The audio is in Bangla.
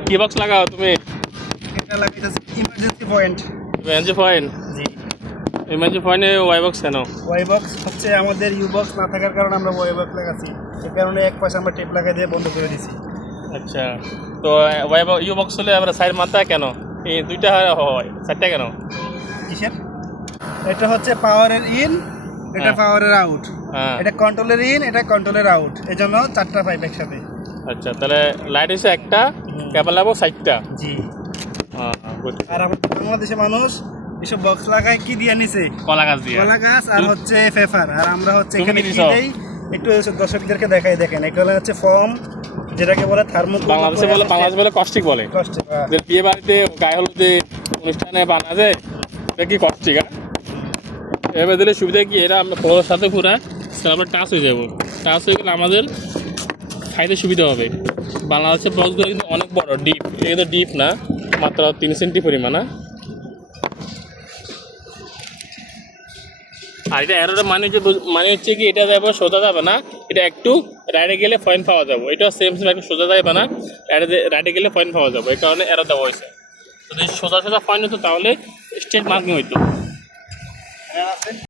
কি বক্স লাগাও তুমি? এটা লাগাইতেছি ইমার্জেন্সি পয়েন্ট। Emergency point? জি। ইমার্জেন্সি পয়েন্টে ওয়াই বক্স কেন? ওয়াই বক্স হচ্ছে আমাদের ইউ বক্স না থাকার কারণে আমরা ওয়াই বক্স লাগাচ্ছি, এই কারণে এক পাশে আমরা টেপ লাগাই দিয়ে বন্ধ করে দিছি। আচ্ছা, তো ওয়াই ইউ বক্স হলে আমরা সাইড মাথা কেন? এই দুইটা হয়, চারটা কেন? কিসের? এটা হচ্ছে পাওয়ারের ইন, এটা হ্যাঁ। পাওয়ারের আউট, হ্যাঁ। এটা কন্ট্রোলের ইন, এটা কন্ট্রোলের আউট, এই জন্য 4টা পাইপ একসাথে। আচ্ছা, তাহলে লাইট হচ্ছে একটা, কেবল লাগবো 4টা। জি। হ্যাঁ, আর আমাদের বাংলাদেশে মানুষ এসব বক্স লাগায় কি দিয়ে নিছে? কলা গাছ দিয়ে। কলা গাছ আর হচ্ছে পেপার। আর আমরা হচ্ছে তুমি এখানে কি কি দিছো? দেই একটু দর্শকদেরকে দেখাই, দেখেন এগুলো হচ্ছে ফর্ম, যেটাকে বলে থার্মোকল। বাংলাদেশ বলে কষ্টিক বলে। কষ্টিক, হ্যাঁ। যে বিয়ে বাড়িতে গায়ে হলুদে অনুষ্ঠানে বানা যায়, এটা কি কষ্টিক? এভাবে দিলে সুবিধা কি, এটা আমরা ফলের সাথে পুরা আমরা টাচ হয়ে যাবো। টাচ হয়ে গেলে আমাদের খাইতে সুবিধা হবে। বাংলাদেশের বক্সগুলো কিন্তু অনেক বড়, ডিপ। এটা কিন্তু ডিপ না, মাত্র 3 সেন্টি পরিমাণ। আর এটা এরোটা মানে হচ্ছে কি, এটা যাবে সোজা যাবে না, এটা একটু রাইডে গেলে পয়েন্ট পাওয়া যাবে। এটা সেম একটু সোজা যাবে না, রাইডে গেলে পয়েন্ট পাওয়া যাবে, এই কারণে এরো দেওয়া হয়েছে। যদি সোজা সোজা পয়েন্ট হতো তাহলে স্ট্রেট মার্কিং হইতো।